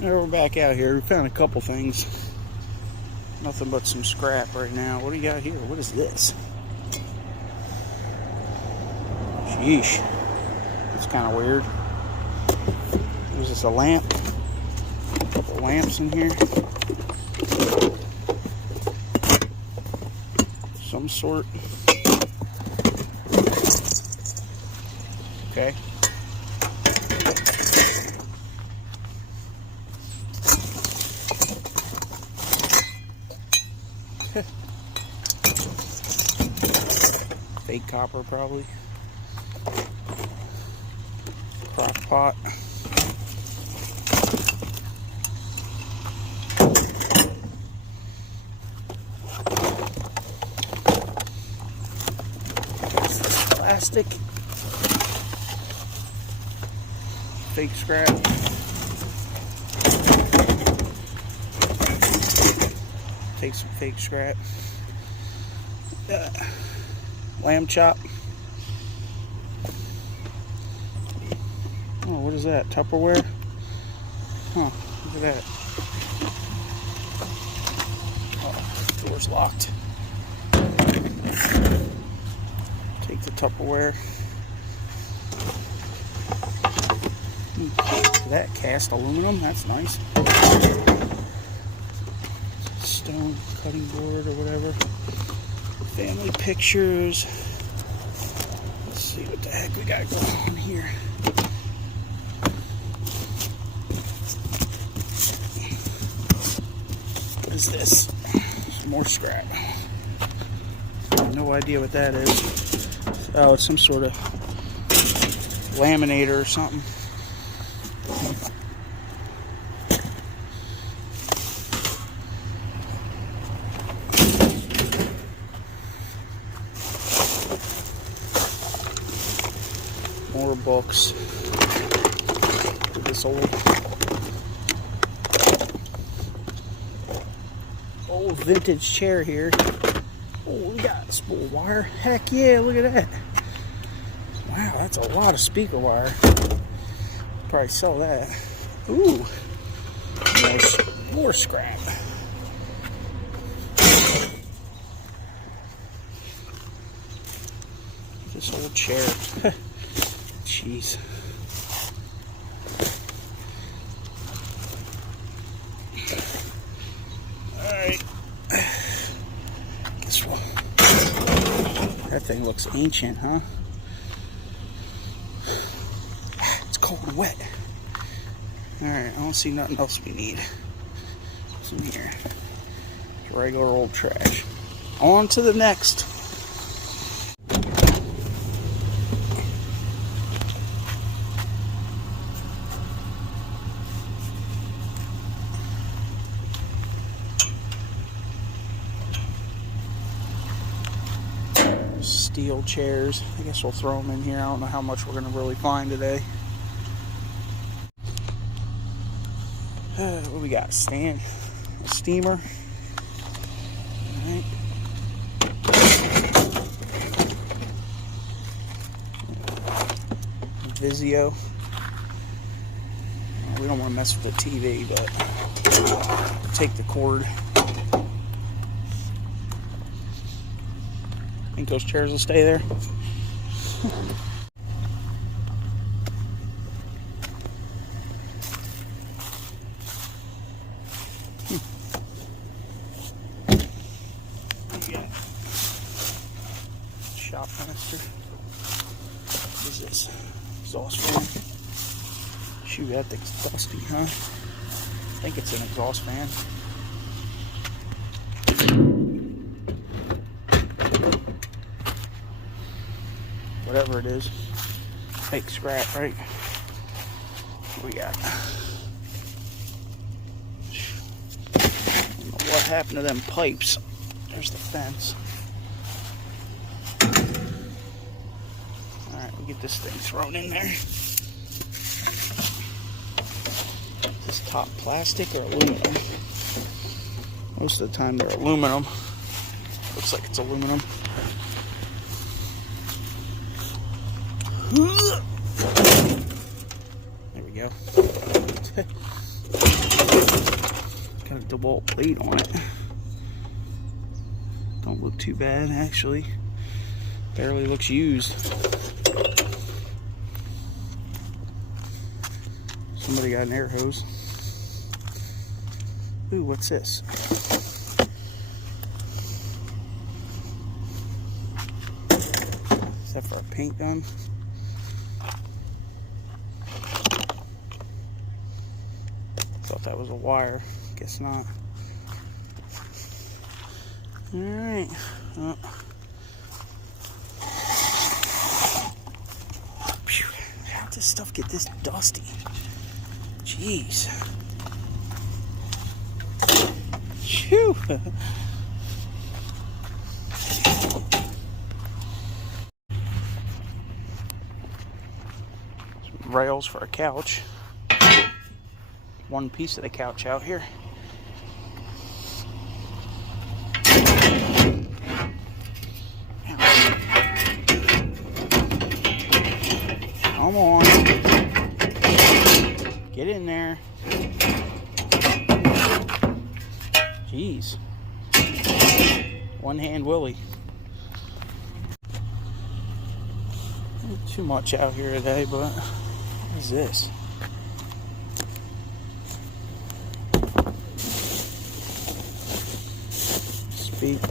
Now we're back out here. We found a couple things. Nothing but some scrap right now. What do you got here? What is this? Sheesh. That's kind of weird. Is this a lamp? A couple lamps in here. Some sort. Okay. Fake copper, probably. Crock pot. What's this? Plastic. Fake scrap. Take some fake scrap. Lamb chop. Oh, what is that? Tupperware? Huh, look at that. Oh, door's locked. Take the Tupperware. Look at that, cast aluminum, that's nice. Stone cutting board or whatever. Family pictures. Let's see what the heck we got going on here. What is this? Some more scrap. No idea what that is. Oh, it's some sort of laminator or something. More books. This old vintage chair here. Oh, we got spool wire. Heck yeah, look at that. Wow, that's a lot of speaker wire. Probably sell that. Ooh, more scrap. This old chair. Jeez. Alright. Guess we'll... That thing looks ancient, huh? It's cold and wet. Alright, I don't see nothing else we need. What's in here? It's regular old trash. On to the next. Steel chairs. I guess we'll throw them in here. I don't know how much we're going to really find today. What we got? Stand, a steamer. All right. Vizio. We don't want to mess with the TV, but take the cord. Think those chairs will stay there? Yeah. Shop master. What is this? Exhaust fan. Shoot, that thing's dusty, huh? I think it's an exhaust fan. Whatever it is. Fake scrap, right? What we got? I don't know what happened to them pipes. There's the fence. Alright, we'll get this thing thrown in there. Is this top plastic or aluminum? Most of the time they're aluminum. Looks like it's aluminum. There we go. Got a DeWalt plate on it. Don't look too bad, actually. Barely looks used. Somebody got an air hose. Ooh, what's this? Is that for a paint gun? Thought that was a wire. Guess not. Alright. Well. How did this stuff get this dusty? Jeez. Phew. Some rails for a couch. One piece of the couch out here. Come on. Get in there. Jeez. One hand Willie. Not too much out here today, but what is this?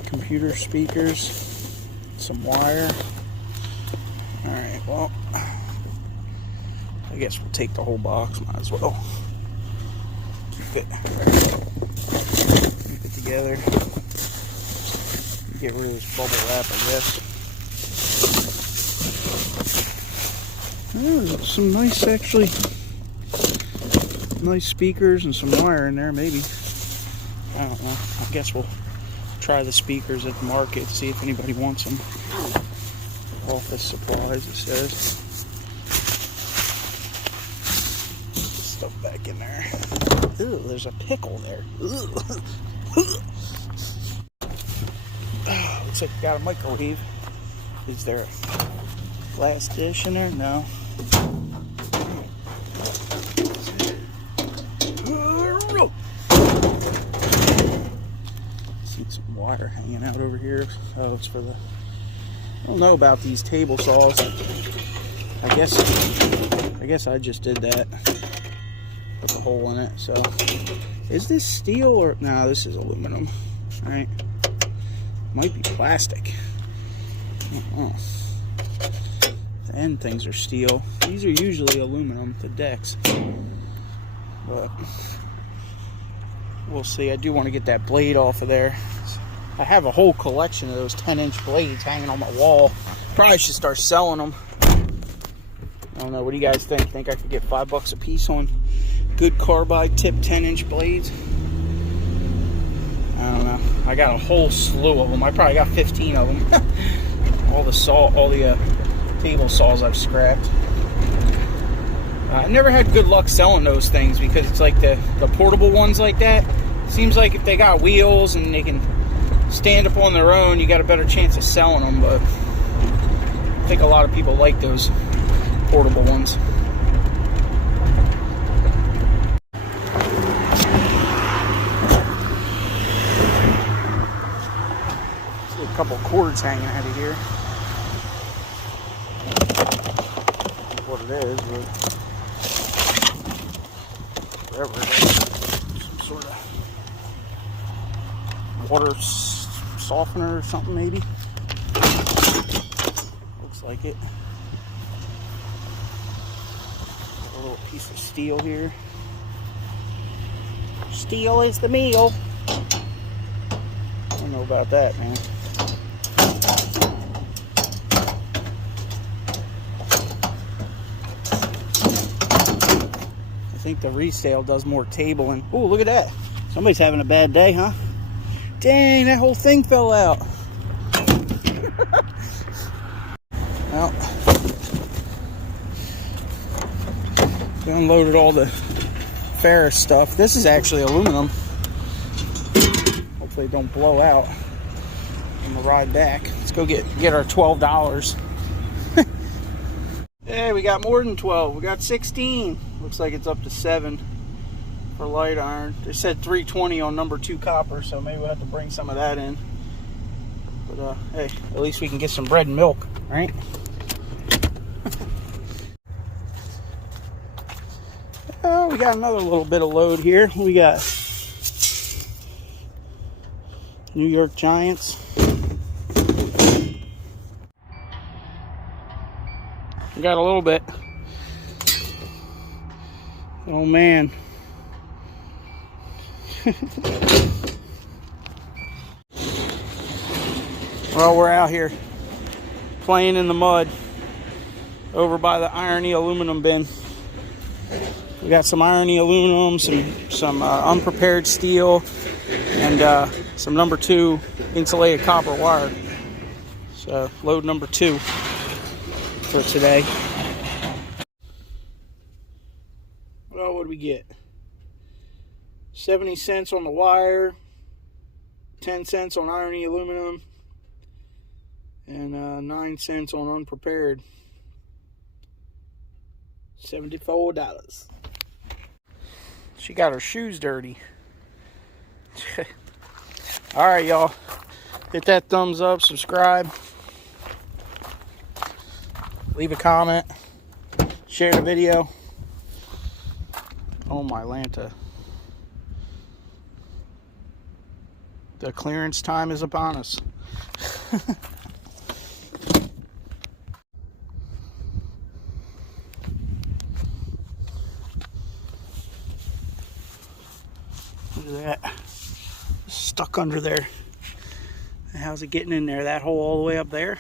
Computer speakers, some wire. Alright, well, I guess we'll take the whole box, might as well. Keep it together. Get rid of this bubble wrap, I guess. Oh, some nice, actually, nice speakers and some wire in there, maybe. I don't know. I guess we'll try the speakers at the market, see if anybody wants them. Office supplies, it says. Put this stuff back in there. Ooh, there's a pickle there. Looks like you got a microwave. Is there a glass dish in there? No. Some wire hanging out over here. Oh, it's for the... I don't know about these table saws. I guess I just did that. Put a hole in it. So, is this steel or... No, this is aluminum. Right? Might be plastic. I don't know. The end things are steel. These are usually aluminum, the decks. But we'll see. I do want to get that blade off of there. I have a whole collection of those 10-inch blades hanging on my wall. Probably should start selling them. I don't know. What do you guys think? Think I could get $5 a piece on good carbide tip 10-inch blades? I don't know. I got a whole slew of them. I probably got 15 of them. all the table saws I've scrapped. I never had good luck selling those things because it's like the portable ones like that. Seems like if they got wheels and they can stand up on their own, you got a better chance of selling them, but I think a lot of people like those portable ones. See a couple cords hanging out of here. What it is, but whatever it is, some sort of water softener or something, maybe. Looks like it. A little piece of steel here. Steel is the meal. I don't know about that, man. I think the resale does more tabling. Oh, look at that. Somebody's having a bad day, huh? Dang, that whole thing fell out. Well, we unloaded all the ferrous stuff. This is actually aluminum. Hopefully it don't blow out on the ride back. Let's go get our $12. Hey, we got more than 12. We got 16. Looks like it's up to 7 for light iron. They said 320 on number 2 copper, so maybe we'll have to bring some of that in. But hey, at least we can get some bread and milk, right? Oh, we got another little bit of load here. We got New York Giants. We got a little bit. Oh man. Well, we're out here playing in the mud over by the irony aluminum bin. We got some irony aluminum, some unprepared steel, and some number 2 insulated copper wire. So load number 2 for today. Well, what do we get? 70 cents on the wire, 10 cents on irony aluminum, and 9 cents on unprepared. $74. She got her shoes dirty. Alright, y'all. Hit that thumbs up, subscribe, leave a comment, share the video. Oh my Lanta. The clearance time is upon us. Look at that. Stuck under there. How's it getting in there? That hole all the way up there?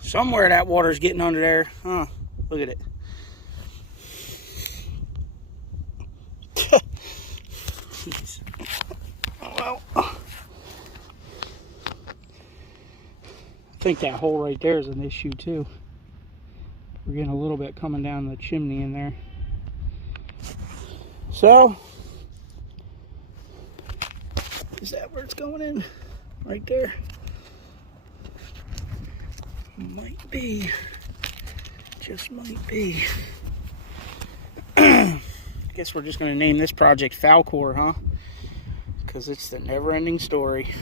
Somewhere that water's getting under there. Huh. Look at it. Well, I think that hole right there is an issue too. We're getting a little bit coming down the chimney in there. So, is that where it's going in? Right there? Might be. Just might be. Guess we're just going to name this project Falcor, huh? Because it's the never-ending story.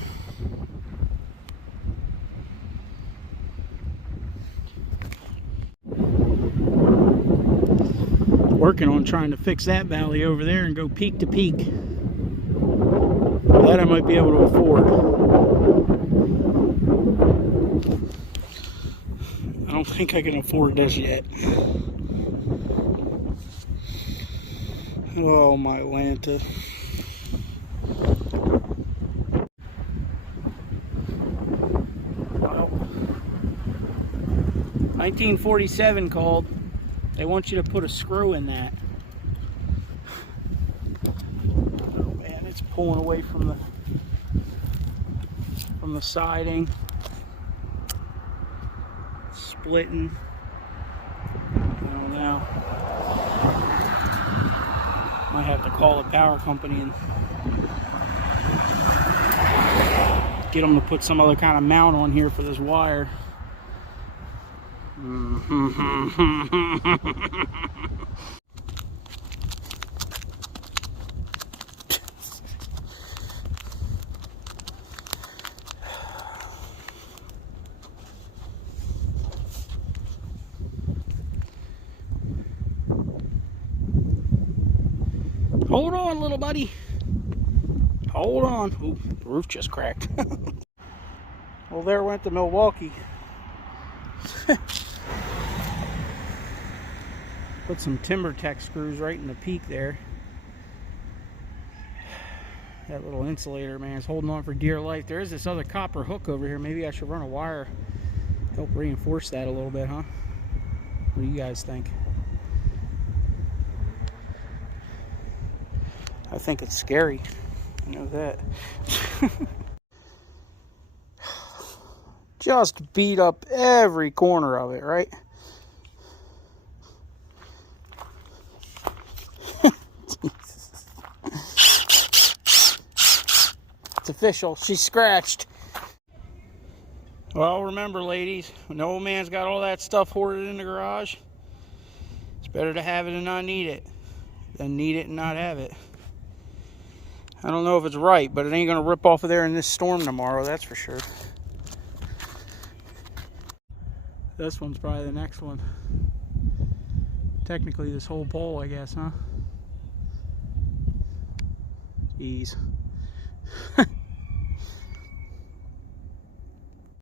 Working on trying to fix that valley over there and go peak to peak. That I might be able to afford. I don't think I can afford this yet. Oh my Lanta. Well, 1947 called. They want you to put a screw in that. Oh man, it's pulling away from the siding. Splitting. I don't know. Might have to call the power company and get them to put some other kind of mount on here for this wire. Hold on, little buddy. Hold on. Ooh, the roof just cracked. Well, there went the Milwaukee. Put some TimberTech screws right in the peak there. That little insulator, man, is holding on for dear life. There is this other copper hook over here. Maybe I should run a wire, help reinforce that a little bit, huh? What do you guys think? I think it's scary. I know that. Just beat up every corner of it, right? It's official. She's scratched. Well, remember, ladies, when the old man's got all that stuff hoarded in the garage, Better to have it and not need it than need it and not have it. I don't know if it's right, but it ain't gonna rip off of there in this storm tomorrow, that's for sure. This one's probably the next one. Technically this whole pole, I guess, huh? Jeez.